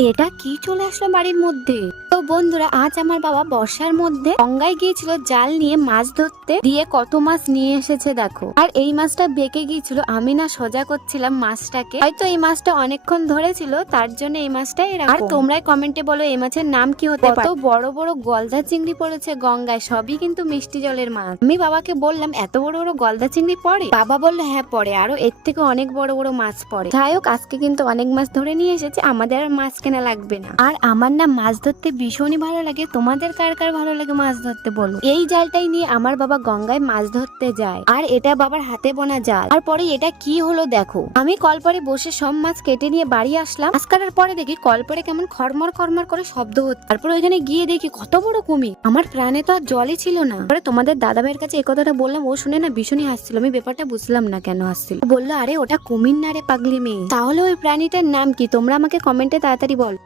এটা কি চলে আসলো বাড়ির মধ্যে? বন্ধুরা, আজ আমার বাবা বর্ষার মধ্যে গঙ্গায় গিয়েছিল জাল নিয়ে মাছ ধরতে। দিয়ে কত মাছ নিয়ে এসেছে দেখো। আর এই মাছটা বেঁকে গিয়েছিল। আমি না সোজা করছিলাম মাছটাকে। হয়তো এই মাছটা অনেকক্ষণ ধরেছিল তার জন্য এই মাছটা আর তোমরাই কমেন্টে বলো, এই মাছের নাম কি হতে কত বড় বড় গলদা চিংড়ি পড়েছে গঙ্গায়। সবই কিন্তু মিষ্টি জলের মাছ। আমি বাবাকে বললাম, এত বড় বড় গলদা চিংড়ি পড়ে? বাবা বলল হ্যাঁ পড়ে। আরও এর থেকে অনেক বড় বড় মাছ পড়ে। যাই হোক, আজকে কিন্তু অনেক মাছ ধরে নিয়ে এসেছে। আমাদের আর মাছ কেনা লাগবে না। আর আমার না মাছ ধরতে ভীষণই ভালো লাগে তোমাদের কার কার ভালো লাগে মাছ ধরতে বলো? এই জালটাই নিয়ে আমার বাবা গঙ্গায় মাছ ধরতে যায়। আর এটা বাবার হাতে বোনা জাল। আর পরে এটা কি হলো দেখো। আমি কলপরে বসে সব মাছ কেটে নিয়ে বাড়ি আসলাম। মাছ কাটার পরে দেখি কলপরে কেমন খরমর খরমর করে শব্দ হচ্ছে। তারপর ওইখানে গিয়ে দেখি কত বড় কুমির আমার প্রাণে তো আর জলই ছিল না। পরে তোমাদের দাদা ভাইয়ের কাছে এই কথাটা বললাম। ও শুনে না ভীষণই হাসছিল। আমি ব্যাপারটা বুঝলাম না কেন হাসছিল। বলল, আরে, ওটা কুমির না রে পাগলি মেয়ে। তাহলে ওই প্রাণীটার নাম কি? তোমরা আমাকে কমেন্টে তাড়াতাড়ি বল।